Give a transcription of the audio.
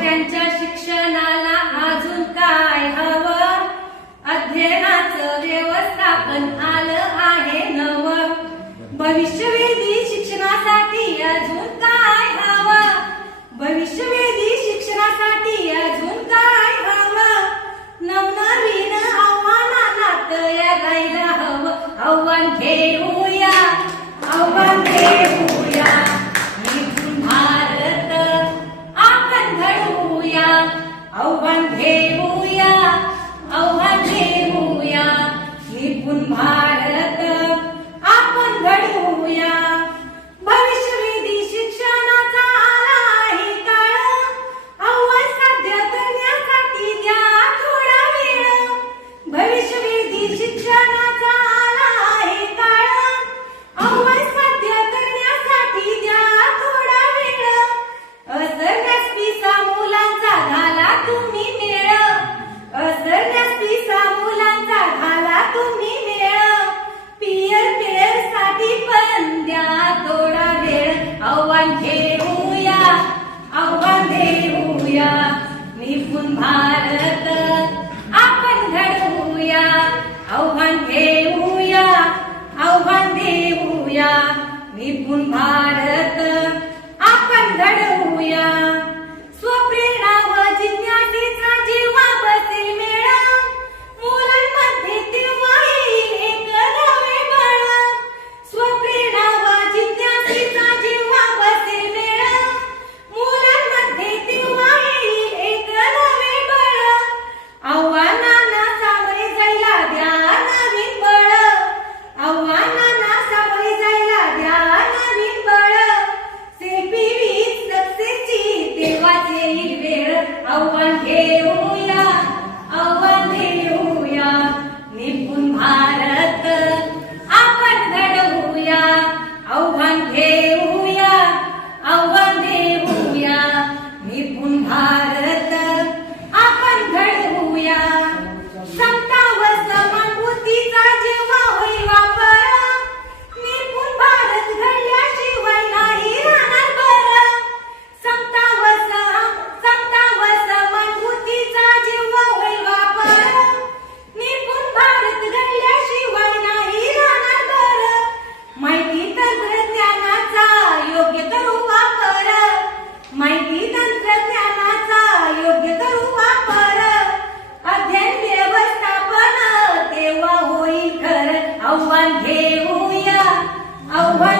त्यांच्या शिक्षणाला अजून काय हवं? अध्ययनाचं व्यवस्थापन आलं आहे नव. भविष्यवेधी शिक्षणासाठी अजून काय हवं? भविष्यवेधी शिक्षणासाठी अजून काय हवं? नवनवीन आव्हानाला तयार राहायला हवं. आव्हान घेऊया. आव्हान घेऊ आव्हान घेऊया आव्हान घेऊया. ही पुन्हा आव्हान देऊया आव्हान देऊया निपुण भा I one day, oh yeah, a one